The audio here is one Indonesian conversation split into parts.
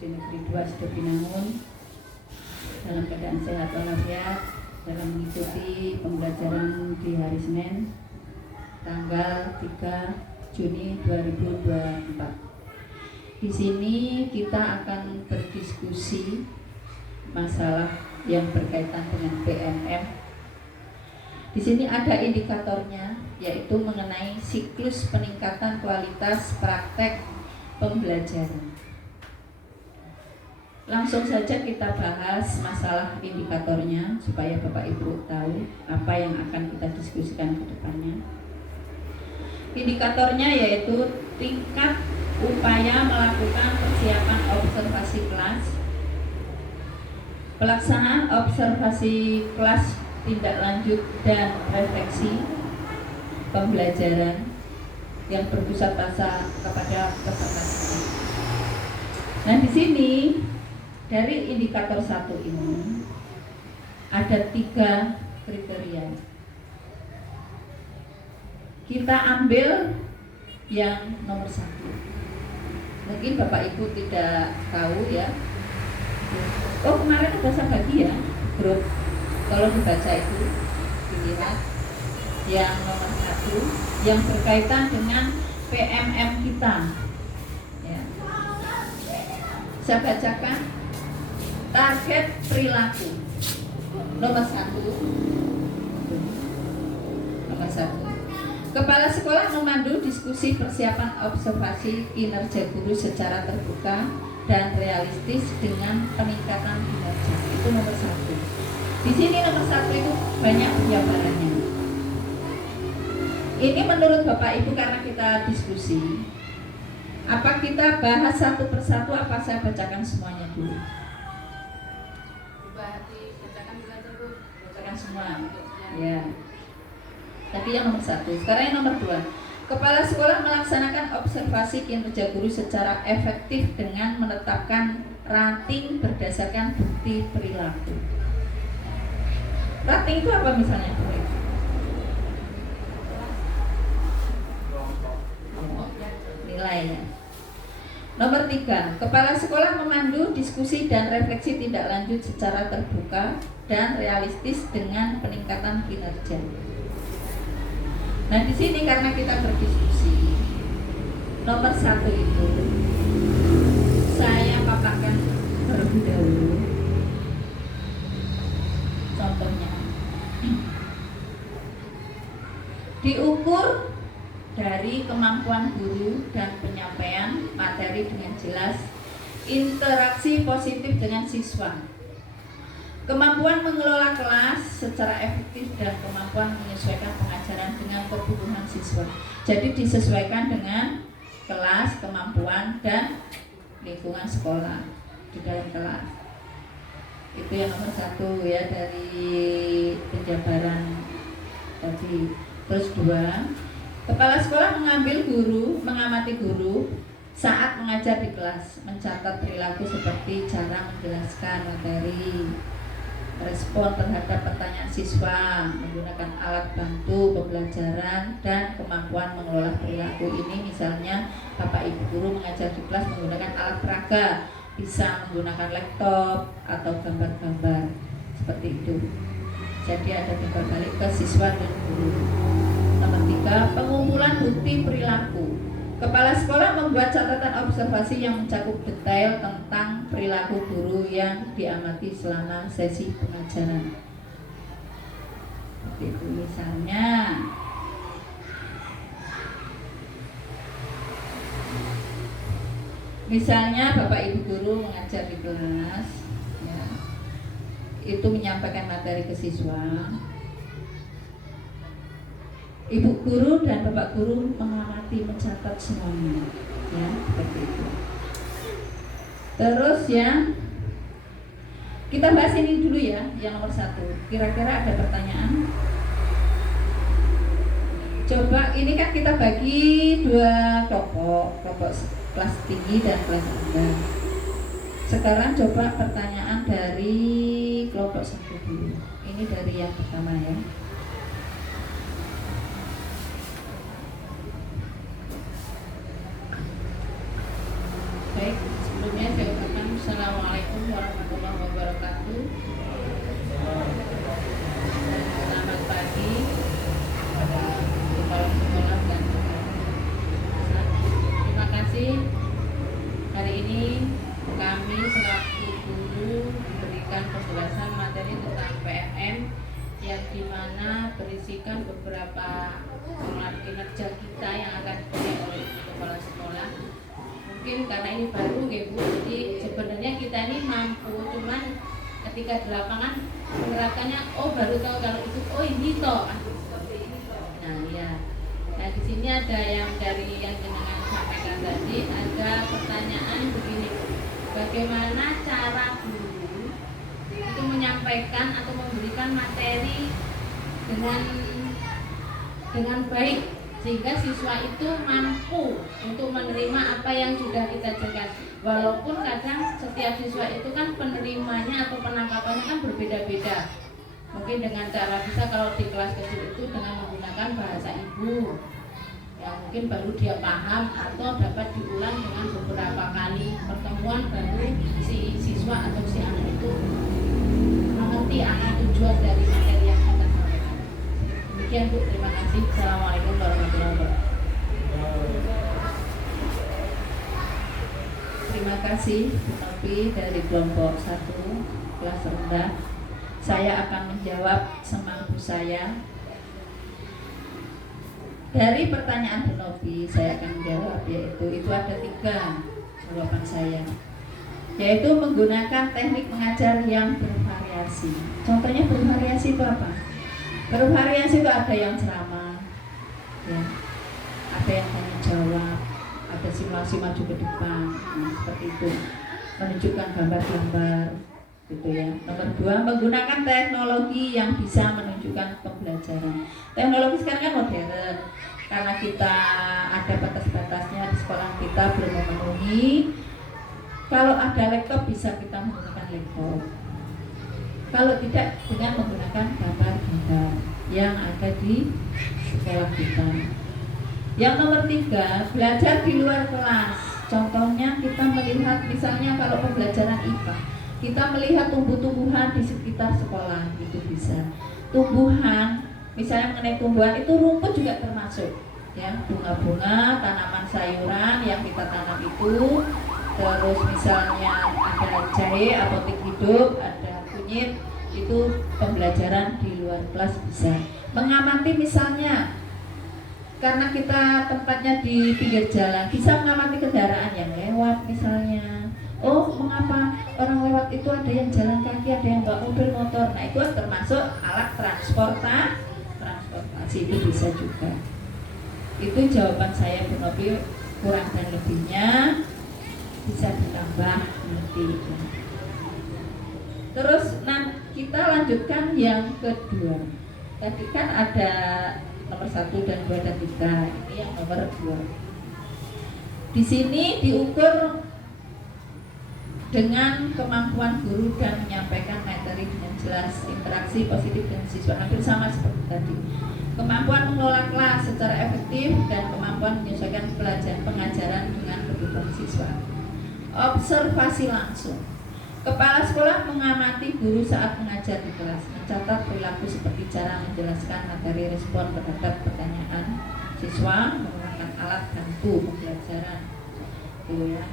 SD Negeri 2 Sidobinangun dalam keadaan sehat walafiat dalam mengikuti pembelajaran di hari Senin tanggal 3 Juni 2024. Di sini kita akan berdiskusi masalah yang berkaitan dengan PMM. Di sini ada indikatornya, yaitu mengenai siklus peningkatan kualitas praktek pembelajaran. Langsung saja kita bahas masalah indikatornya supaya Bapak Ibu tahu apa yang akan kita diskusikan ke depannya. Indikatornya yaitu tingkat upaya melakukan persiapan observasi kelas, pelaksanaan observasi kelas tindak lanjut dan refleksi pembelajaran yang berpusat kepada peserta. Nah, di sini dari indikator 1 ini ada 3 kriteria. Kita ambil yang nomor 1. Mungkin Bapak Ibu tidak tahu ya. Oh, kemarin ada saya bagi ya grup. Tolong dibaca itu, dilihat yang nomor 1 yang berkaitan dengan PMM kita. Ya. Saya bacakan target perilaku nomor 1. Kepala sekolah memandu diskusi persiapan observasi kinerja guru secara terbuka dan realistis dengan peningkatan kinerja. Itu nomor 1. Di sini nomor 1 itu banyak penjabarannya. Ini menurut Bapak Ibu karena kita diskusi. Apa kita bahas satu persatu? Apa saya bacakan semuanya dulu? Bacakan semua. Ya. Tadi yang nomor 1. Sekarang yang nomor 2. Kepala sekolah melaksanakan observasi kinerja guru secara efektif dengan menetapkan rating berdasarkan bukti perilaku. Rating itu apa misalnya? Nilainya. Nomor 3. Kepala sekolah memandu diskusi dan refleksi tindak lanjut secara terbuka dan realistis dengan peningkatan kinerja. Nah, di sini karena kita berdiskusi, nomor 1 itu saya paparkan terlebih dahulu. Contohnya, diukur dari kemampuan guru dan penyampaian materi dengan jelas, interaksi positif dengan siswa, kemampuan mengelola kelas secara efektif, dan kemampuan menyesuaikan pengajaran dengan kebutuhan siswa. Jadi disesuaikan dengan kelas, kemampuan, dan lingkungan sekolah di dalam kelas. Itu yang nomor 1 ya dari penjabaran tadi. Terus 2, kepala sekolah mengamati guru saat mengajar di kelas, mencatat perilaku seperti cara menjelaskan materi, respon terhadap pertanyaan siswa, menggunakan alat bantu pembelajaran, dan kemampuan mengelola perilaku ini. Misalnya Bapak Ibu guru mengajar di kelas menggunakan alat peraga, bisa menggunakan laptop atau gambar-gambar seperti itu. Jadi ada timbal balik ke siswa dan guru. Nomor 3, pengumpulan bukti perilaku. Kepala sekolah membuat catatan observasi yang mencakup detail tentang perilaku guru yang diamati selama sesi pengajaran. Seperti itu misalnya Bapak Ibu guru mengajar di kelas ya, itu menyampaikan materi ke siswa. Ibu guru dan Bapak guru mengamati, mencatat semuanya ya, seperti itu. Terus ya, kita bahas ini dulu ya, yang nomor 1. Kira-kira ada pertanyaan? Coba, ini kan kita bagi 2 kelompok kelas tinggi dan kelas rendah. Sekarang coba pertanyaan dari kelompok 1 dulu. Ini dari yang pertama ya. Baik, sebelumnya saya ucapkan mungkin karena ini baru nggih Bu, jadi sebenarnya kita ini mampu, cuman ketika di lapangan menerapkannya, oh baru tahu kalau itu, oh ini toh seperti ini toh. Nah ya, nah di sini ada yang dari yang jenengan sampaikan tadi, ada pertanyaan begini, bagaimana cara guru itu menyampaikan atau memberikan materi dengan baik sehingga siswa itu mampu untuk menerima apa yang sudah kita ajarkan. Walaupun kadang setiap siswa itu kan penerimanya atau penangkapannya kan berbeda-beda. Mungkin dengan cara bisa kalau di kelas kecil itu dengan menggunakan bahasa ibu yang mungkin baru dia paham atau dapat diulang dengan beberapa kali pertemuan baru si siswa atau si anak itu mengerti apa tujuan dari materi yang kita sampaikan. Demikian Bu, terima kasih. Assalamualaikum warahmatullahi wabarakatuh. Terima kasih Bu Novi dari kelompok 1 kelas rendah. Saya akan menjawab semampu saya. Dari pertanyaan Bu Novi saya akan menjawab, yaitu itu ada 3 jawaban saya, yaitu menggunakan teknik mengajar yang bervariasi. Contohnya bervariasi itu apa? Bervariasi itu ada yang ceramah, ya, ada yang tanya jawab, ada simulasi maju ke depan, nah, seperti itu, menunjukkan gambar-gambar, gitu ya. Nomor 2, menggunakan teknologi yang bisa menunjukkan pembelajaran. Teknologi sekarang kan modern, karena kita ada batas-batasnya di sekolah kita belum memenuhi. Kalau ada laptop bisa kita menggunakan laptop. Kalau tidak, dengan menggunakan gambar-gambar yang ada di sekolah kita. Yang nomor 3, belajar di luar kelas. Contohnya kita melihat, misalnya kalau pembelajaran IPA, kita melihat tumbuh-tumbuhan di sekitar sekolah, itu bisa. Tumbuhan, misalnya mengenai tumbuhan itu rumput juga termasuk, ya, bunga-bunga, tanaman sayuran yang kita tanam itu. Terus misalnya ada jahe, apotek hidup, ada kunyit, itu pembelajaran di luar kelas bisa. Mengamati misalnya, karena kita tempatnya di pinggir jalan, bisa mengamati kendaraan yang lewat misalnya. Oh, mengapa orang lewat itu ada yang jalan kaki, ada yang bawa mobil motor. Nah, itu termasuk alat transportasi, itu bisa juga. Itu jawaban saya Bu Novi, kurang dan lebihnya bisa ditambah nanti. Terus kita lanjutkan yang kedua. Tadi kan ada nomor 1 dan 2 dan 3. Ini yang nomor 2. Di sini diukur dengan kemampuan guru dan menyampaikan materi dengan jelas, interaksi positif dengan siswa, hampir sama seperti tadi. Kemampuan mengelola kelas secara efektif dan kemampuan menyesuaikan pelajaran pengajaran dengan kebutuhan siswa. Observasi langsung. Kepala sekolah mengamati guru saat mengajar di kelas, mencatat perilaku seperti cara menjelaskan materi, respon terhadap pertanyaan siswa, menggunakan alat bantu pembelajaran. Itu ya.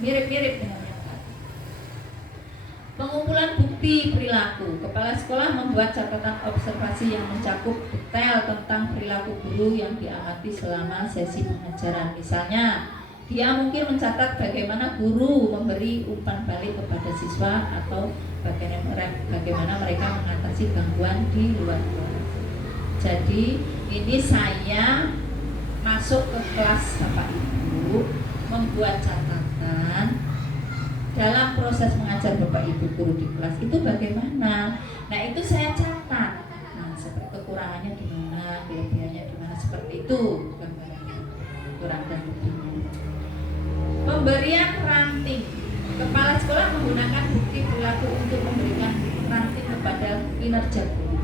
Mirip-mirip dengan yang tadi. Pengumpulan bukti perilaku. Kepala sekolah membuat catatan observasi yang mencakup detail tentang perilaku guru yang diamati selama sesi pengajaran. Misalnya, dia mungkin mencatat bagaimana guru memberi umpan balik kepada siswa atau bagaimana mereka mengatasi gangguan di luar kelas. Jadi ini saya masuk ke kelas Bapak Ibu, membuat catatan dalam proses mengajar Bapak Ibu guru di kelas itu bagaimana. Nah, itu saya catat. Nah, seperti kekurangannya di mana, kelebihannya di mana, seperti itu gambarannya, kurang dan lebihnya. Pemberian ranting. Kepala sekolah menggunakan bukti perilaku untuk memberikan ranting kepada kinerja guru.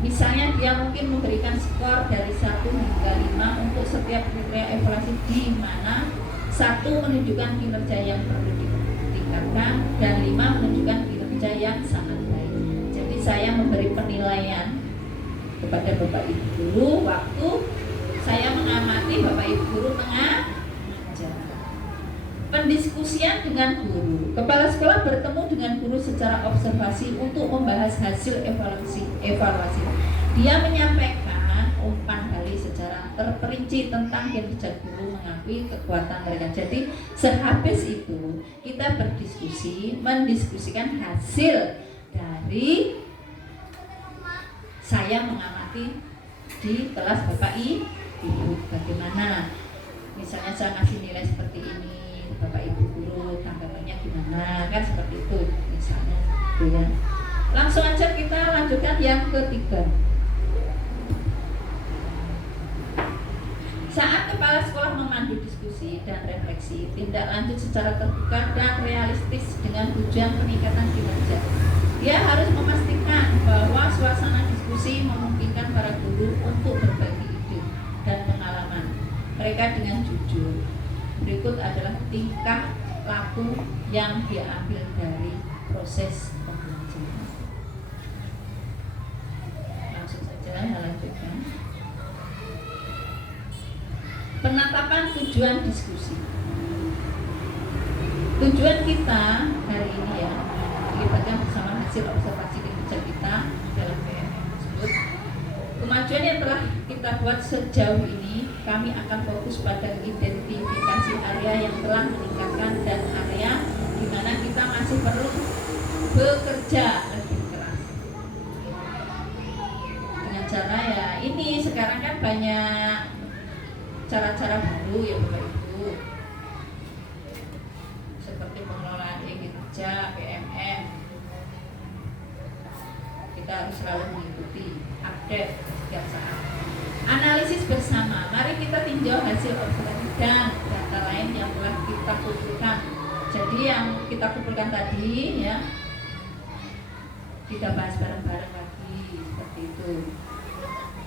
Misalnya dia mungkin memberikan skor dari 1 hingga 5 untuk setiap kriteria evaluasi, di mana 1 menunjukkan kinerja yang perlu ditingkatkan dan 5 menunjukkan kinerja yang sangat baik. Jadi saya memberi penilaian kepada Bapak Ibu guru waktu saya mengamati Bapak Ibu guru mengajar. Pendiskusian dengan guru. Kepala sekolah bertemu dengan guru secara observasi untuk membahas hasil evaluasi. Dia menyampaikan umpan balik secara terperinci tentang kinerja guru mengakui kekuatan mereka. Jadi sehabis itu kita berdiskusi, mendiskusikan hasil dari saya mengamati di kelas Bapak Ibu. Bagaimana? Misalnya saya ngasih nilai seperti ini, Bapak Ibu guru tanggapannya gimana? Kan seperti itu misalnya. Gitu ya. Langsung aja kita lanjutkan yang ketiga. Saat kepala sekolah memandu diskusi dan refleksi, tindak lanjut secara terbuka dan realistis dengan tujuan peningkatan kinerja. Dia harus memastikan bahwa suasana diskusi memungkinkan para guru untuk berbagi ide dan pengalaman mereka dengan jujur. Berikut adalah tingkah laku yang diambil dari proses pembelajaran. Langsung saja saya lanjutkan. Penetapan tujuan diskusi. Tujuan kita hari ini ya, dilibatkan bersama hasil observasi kinerja kita dalam PMM tersebut. Kemajuan yang telah kita buat sejauh ini, kami akan fokus pada identifikasi area yang telah meningkatkan dan area di mana kita masih perlu bekerja lebih keras. Dengan cara ya ini sekarang kan banyak cara-cara baru ya Bapak Ibu, seperti pengelolaan kinerja PMM. Kita harus selalu mengikuti, update setiap saat. Analisis bersama, mari kita tinjau hasil observasi dan data lain yang telah kita kumpulkan. Jadi yang kita kumpulkan tadi ya, kita bahas bareng-bareng lagi seperti itu.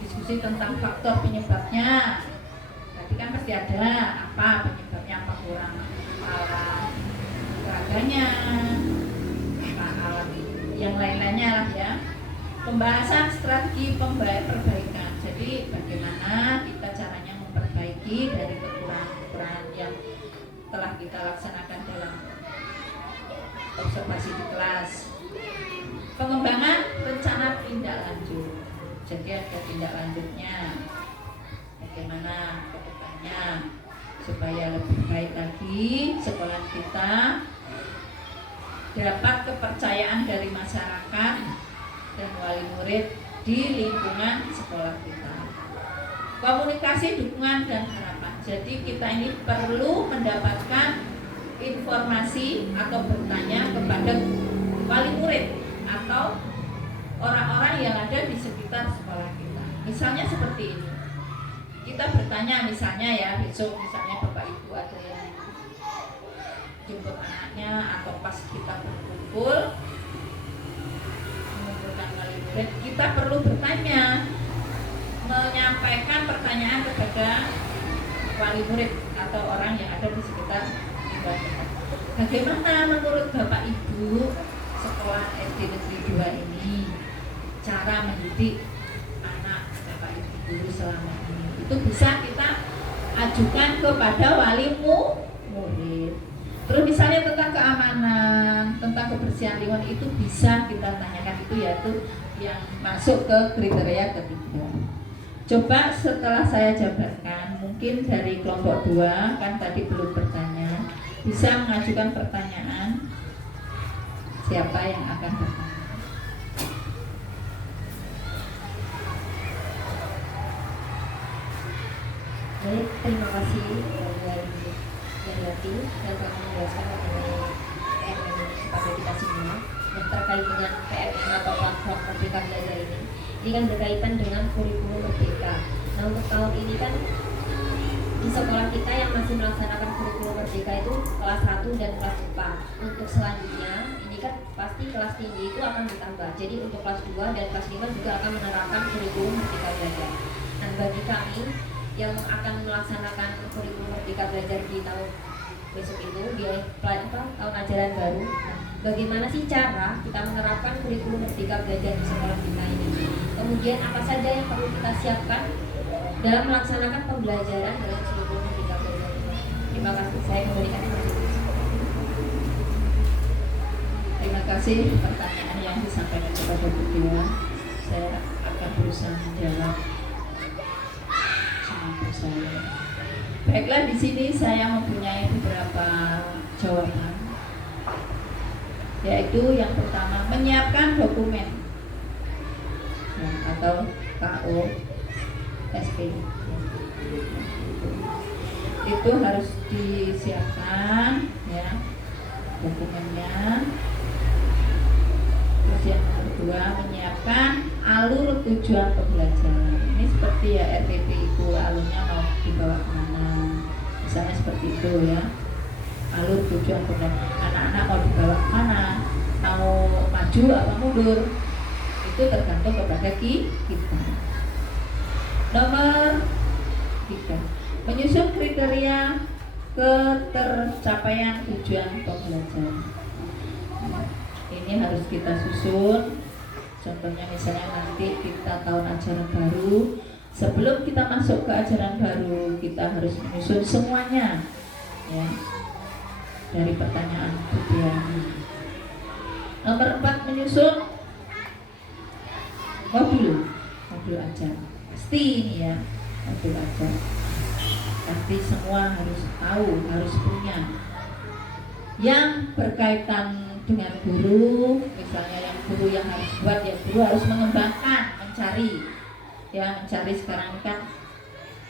Diskusi tentang faktor penyebabnya. Tadi kan pasti ada apa penyebabnya, apa kurang alat olahraga, apa alat yang lain-lainnya lah ya. Pembahasan strategi perbaikan. Jadi bagaimana kita caranya memperbaiki dari kekurangan-kekurangan yang telah kita laksanakan dalam observasi di kelas. Pengembangan rencana tindak lanjut. Jadi ada tindak lanjutnya. Bagaimana supaya lebih baik lagi sekolah kita, dapat kepercayaan dari masyarakat dan wali murid di lingkungan sekolah kita. Komunikasi, dukungan, dan harapan. Jadi kita ini perlu mendapatkan informasi atau bertanya kepada wali murid atau orang-orang yang ada di sekitar sekolah kita. Misalnya seperti ini. Kita bertanya misalnya ya, besok misalnya Bapak Ibu ada yang jemput anaknya atau pas kita berkumpul mengumpulkan wali murid, kita perlu bertanya, menyampaikan pertanyaan kepada wali murid atau orang yang ada di sekitar lingkungan kita. Bagaimana menurut Bapak Ibu sekolah SD Negeri 2 ini cara mendidik anak Bapak Ibu guru selama ini? Itu bisa kita ajukan kepada wali murid. Terus misalnya tentang keamanan, tentang kebersihan lingkungan itu bisa kita tanyakan, itu yaitu yang masuk ke kriteria ketiga. Coba setelah saya jabarkan, mungkin dari kelompok 2 kan tadi belum bertanya, bisa mengajukan pertanyaan. Siapa yang akan bertanya? Baik, terima kasih dari Yanti yang telah menjelaskan mengenai PMM ini kepada kita semua. Dan terkait dengan PMM atau platform Merdeka Belajar ini kan berkaitan dengan kurikulum Merdeka. Nah, untuk tahun ini kan di sekolah kita yang masih melaksanakan kurikulum Merdeka itu kelas 1 dan kelas 4. Untuk selanjutnya ini kan pasti kelas tinggi itu akan ditambah. Jadi untuk kelas 2 dan kelas 5 juga akan menerapkan kurikulum Merdeka Belajar. Dan bagi kami yang akan melaksanakan kurikulum Merdeka Belajar di tahun besok itu di tahun ajaran baru, bagaimana sih cara kita menerapkan kurikulum Merdeka Belajar di sekolah kita ini? Kemudian apa saja yang perlu kita siapkan dalam melaksanakan pembelajaran dalam kurikulum Merdeka Belajar ini? Terima kasih, saya kembalikan kepada Ibu. Terima kasih pertanyaan yang disampaikan kepada Bu Dewa. Saya akan berusaha menjawab mampu saya. Baiklah, di sini saya mempunyai beberapa jawaban, yaitu yang pertama menyiapkan dokumen ya, atau KOSP. Itu harus disiapkan ya dokumennya. Terus yang kedua menyiapkan alur tujuan pembelajaran. Ini seperti ya RTP itu alurnya mau dibawa kemana, misalnya seperti itu ya. Alur tujuan pembelajaran, anak-anak mau dibawa kemana, mau maju atau mundur, itu tergantung kepada kita. Nomor 3, menyusun kriteria ketercapaian tujuan pembelajaran. Ini harus kita susun. Contohnya misalnya nanti kita tahun ajaran baru, sebelum kita masuk ke ajaran baru kita harus menyusun semuanya ya, dari pertanyaan Budiani. Nomor 4, menyusun modul ajar. Pasti ini ya, modul ajar. Pasti semua harus tahu, harus punya. Yang berkaitan dengan guru, misalnya yang guru yang harus buat, ya guru harus mengembangkan, mencari sekarang ini kan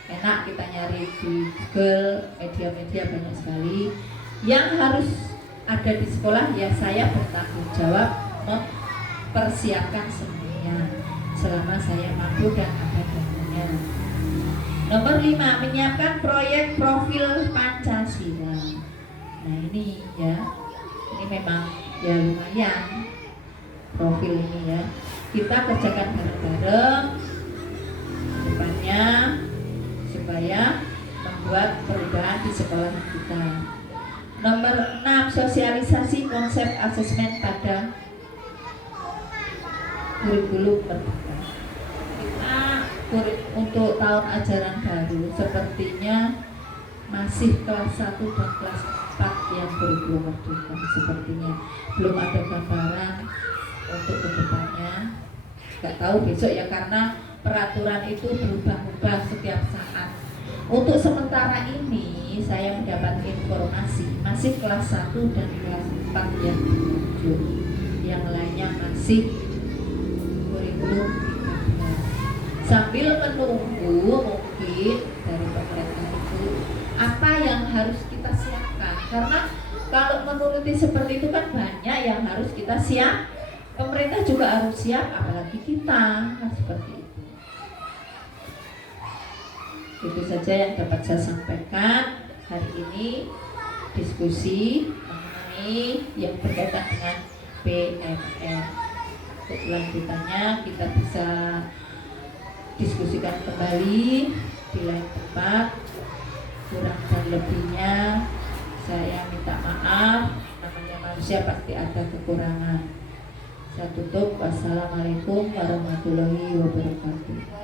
enak kita nyari di Google, media-media banyak sekali. Yang harus ada di sekolah ya saya bertanggung jawab mempersiapkan semuanya selama saya mampu dan ada dananya. Nomor 5, menyiapkan proyek profil Pancasila. Nah ini ya, ini memang ya lumayan profil ini ya, kita kerjakan bareng-bareng depannya supaya membuat perubahan di sekolah kita. Nomor 6, sosialisasi konsep asesmen pada kurikulum merdeka. Kita untuk tahun ajaran baru sepertinya masih kelas 1 dan kelas 4 yang kurikulum merdeka, sepertinya belum ada gambaran untuk kedepannya. Nggak tahu besok ya, karena peraturan itu berubah-ubah setiap saat. Untuk sementara ini saya mendapat informasi masih kelas 1 dan kelas 4 yang dirujuk, yang lainnya masih kurikulum 13. Sambil menunggu mungkin dari pemerintah itu apa yang harus kita siapkan, karena kalau menuruti seperti itu kan banyak yang harus kita siap. Pemerintah juga harus siap, apalagi kita kan seperti itu. Itu saja yang dapat saya sampaikan hari ini, diskusi mengenai yang berkaitan dengan PMR. Untuk lanjutannya kita bisa diskusikan kembali di lain tempat. Kurang dan lebihnya saya minta maaf, namanya manusia pasti ada kekurangan. Saya tutup. Wassalamualaikum warahmatullahi wabarakatuh.